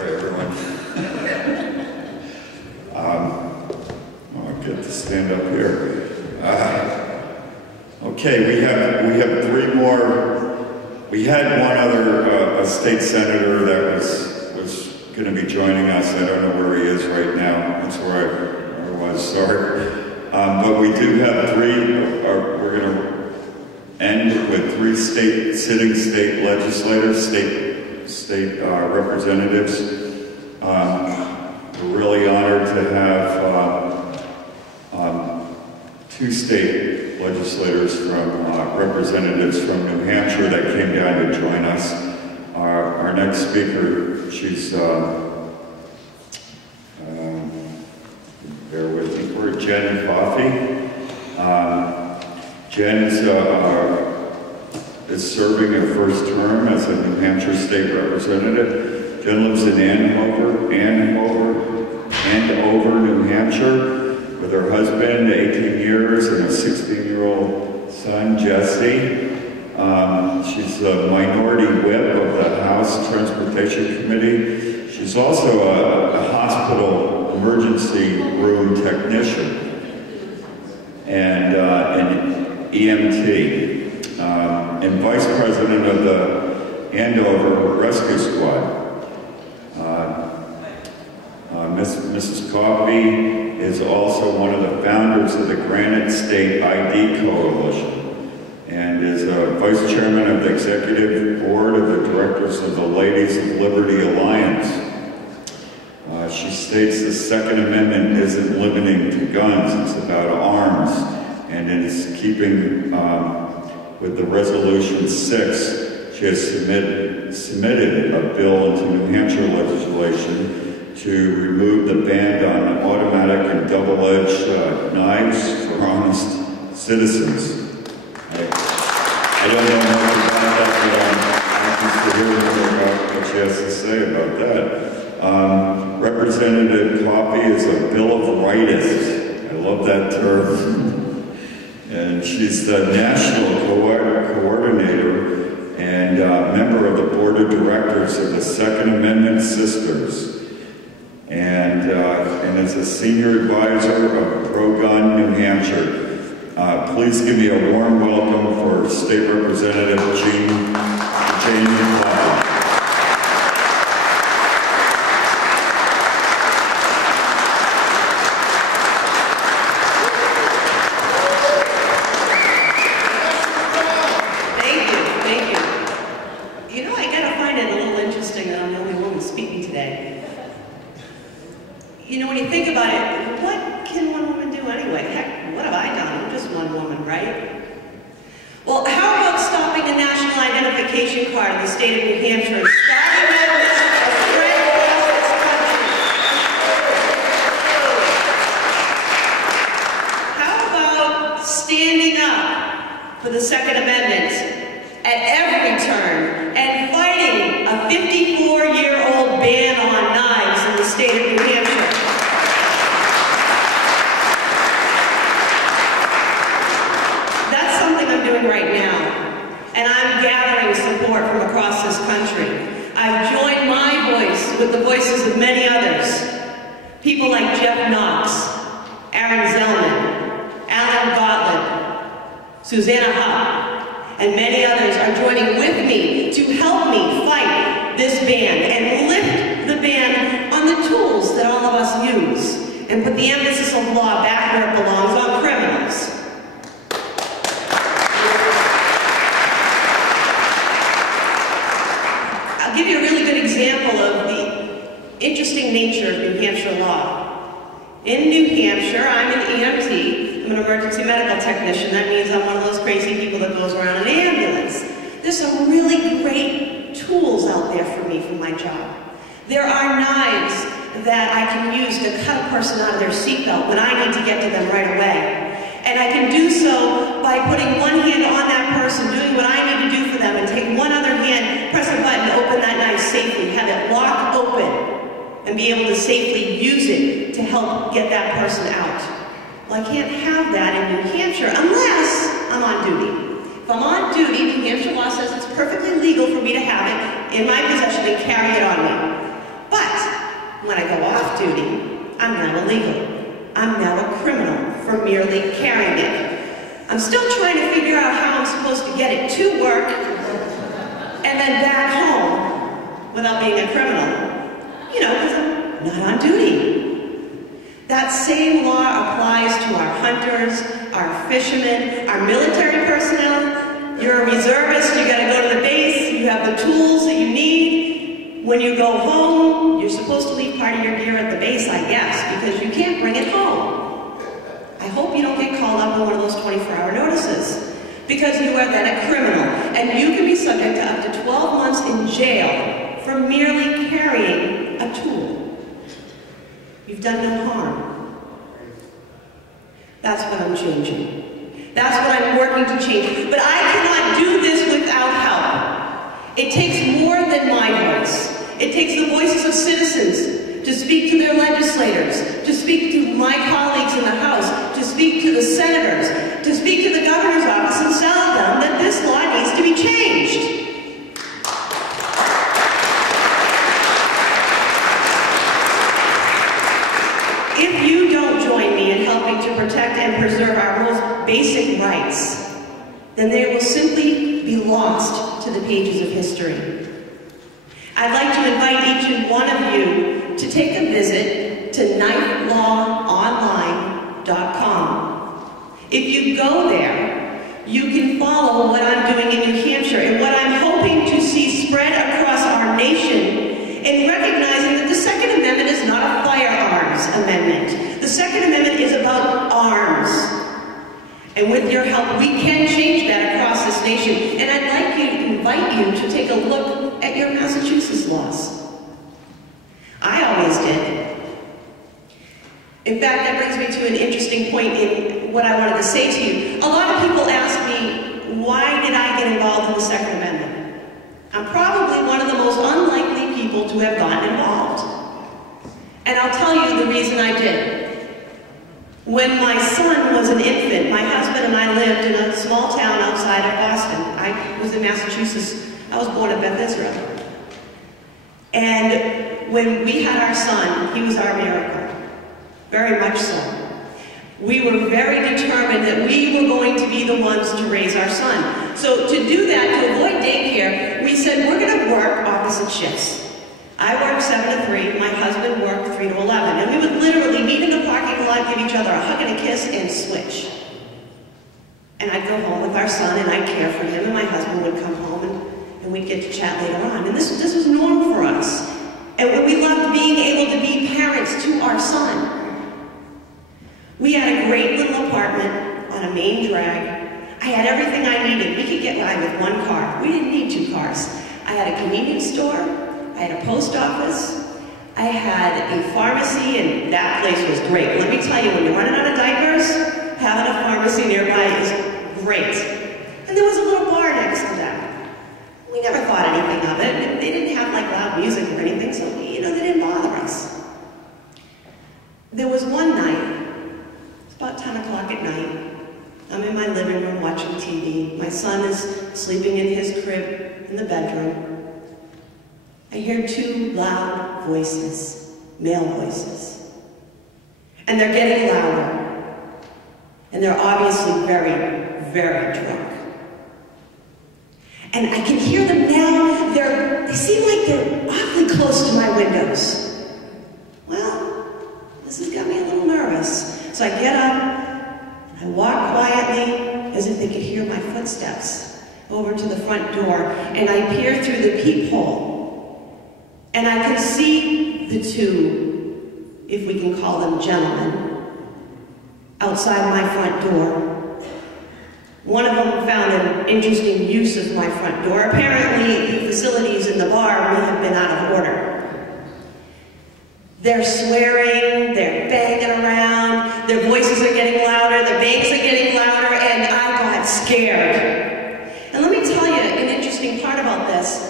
Sorry, everyone. I'll get to stand up here. Okay, we have three more. We had one other a state senator that was going to be joining us. I don't know where he is right now. That's where I was. Sorry, but we do have three. We're going to end with three sitting state legislators, state representatives. We're really honored to have two state legislators representatives from New Hampshire that came down to join us. Our next speaker, she's, bear with me, we're Jenn Coffey. Jenn is serving her first term as a New Hampshire state representative. Jenn lives in Andover, New Hampshire, with her husband, 18 years, and a 16-year-old son, Jesse. She's the minority whip of the House Transportation Committee. She's also a hospital emergency room technician and an EMT, and vice president of the Andover Rescue Squad. Mrs. Coffey is also one of the founders of the Granite State ID Coalition and is a vice chairman of the executive board of the directors of the Ladies of Liberty Alliance. She states the Second Amendment isn't limiting to guns, it's about arms, and is keeping with the Resolution 6. She has submitted a bill into New Hampshire legislation to remove the ban on automatic and double-edged knives for honest citizens. I don't know much about that, but I'm anxious to hear more about what she has to say about that. Representative Coffey is a Bill of Rightist. I love that term. And she's the national coordinator and member of the board of directors of the Second Amendment Sisters. And is a senior advisor of Pro-Gun, New Hampshire. Please give me a warm welcome for State Representative Jenn Coffey. Thank you. You know, I gotta find it a little interesting that I'm the only woman speaking today. You know, when you think about it, what can one woman do anyway? Heck, what have I done? I'm just one woman, right? Well, how about stopping the national identification card in the state of New Hampshire and starting that message to spread across this country? How about standing up for the Second Amendment at every turn and fighting a 54-year-old ban on knives in the state of New Hampshire? Right now, and I'm gathering support from across this country. I've joined my voice with the voices of many others. People like Jeff Knox, Aaron Zellman, Alan Gottlieb, Susanna Hupp, and many others are joining with me to help me fight this ban and lift the ban on the tools that all of us use and put the emphasis of law back where it belongs, on criminals. I'll give you a really good example of the interesting nature of New Hampshire law. In New Hampshire, I'm an EMT, I'm an emergency medical technician. That means I'm one of those crazy people that goes around in an ambulance. There's some really great tools out there for me for my job. There are knives that I can use to cut a person out of their seatbelt when I need to get to them right away. And I can do so by putting one hand on that person, doing what I need to do for them, and take one other hand, press a button to open that knife safely, have it lock open, and be able to safely use it to help get that person out. Well, I can't have that in New Hampshire unless I'm on duty. If I'm on duty, New Hampshire law says it's perfectly legal for me to have it in my possession and carry it on me. But I'm now illegal. I'm now a criminal for merely carrying it. I'm still trying to figure out how I'm supposed to get it to work and then back home without being a criminal. You know, because I'm not on duty. That same law applies to our hunters, our fishermen, our military personnel. You're a reservist, you gotta go to the base, you have the tools that you need. When you go home, you're supposed to leave part of your gear at the base, I guess, because you can't bring it home. I hope you don't get called up on one of those 24-hour notices, because you are then a criminal, and you can be subject to up to 12 months in jail for merely carrying a tool. You've done no harm. That's what I'm changing. That's what I'm working to change. But I cannot do this without help. It takes more than my voice. It takes the voices of citizens to speak to their legislators, to speak to my colleagues in the House, to speak to the senators, to speak to the governor's office and tell them that this law needs to be changed. If you don't join me in helping to protect and preserve our most basic rights, then they will simply be lost to the pages of history. I'd like to invite each and one of you to take a visit to knifelawonline.com. If you go there, you can follow what I'm doing in New Hampshire and what I'm hoping to see spread across our nation in recognizing that the Second Amendment is not a firearms amendment. The Second Amendment is about arms. And with your help, we can change that across this nation. And I'd like to invite you to take a look at your Massachusetts laws. I always did. In fact, that brings me to an interesting point in what I wanted to say to you. A lot of people ask me, why did I get involved in the Second Amendment? I'm probably one of the most unlikely people to have gotten involved. And I'll tell you the reason I did. When my son was an infant, my husband and I lived in a small town outside of Boston. I was in Massachusetts. I was born at Beth Israel. And when we had our son, he was our miracle. Very much so. We were very determined that we were going to be the ones to raise our son. So to do that, to avoid daycare, we said we're going to work opposite shifts. I worked 7 to 3, my husband worked 3 to 11, and we would literally meet in the parking lot, give each other a hug and a kiss, and switch. And I'd go home with our son, and I'd care for him, and my husband would come home, and we'd get to chat later on. And this was normal for us. And we loved being able to be parents to our son. We had a great little apartment on a main drag. I had everything I needed. We could get by with one car. We didn't need 2 cars. I had a convenience store. I had a post office, I had a pharmacy, and that place was great. Let me tell you, when you're running out of diapers, having a pharmacy nearby is great. And there was a little bar next to that. We never thought anything of it. They didn't have like loud music or anything, so they didn't bother us. There was one night, it's about 10 o'clock at night, I'm in my living room watching TV. My son is sleeping in his crib in the bedroom. I hear 2 loud voices, male voices. And they're getting louder. And they're obviously very, very drunk. And I can hear them now. They seem like they're awfully close to my windows. Well, this has got me a little nervous. So I get up, I walk quietly, as if they could hear my footsteps, over to the front door, and I peer through the peephole. And I can see the 2, if we can call them gentlemen, outside my front door. One of them found an interesting use of my front door. Apparently, the facilities in the bar may have been out of order. They're swearing, they're banging around, their voices are getting louder, their bangs are getting louder, and I got scared. And let me tell you an interesting part about this.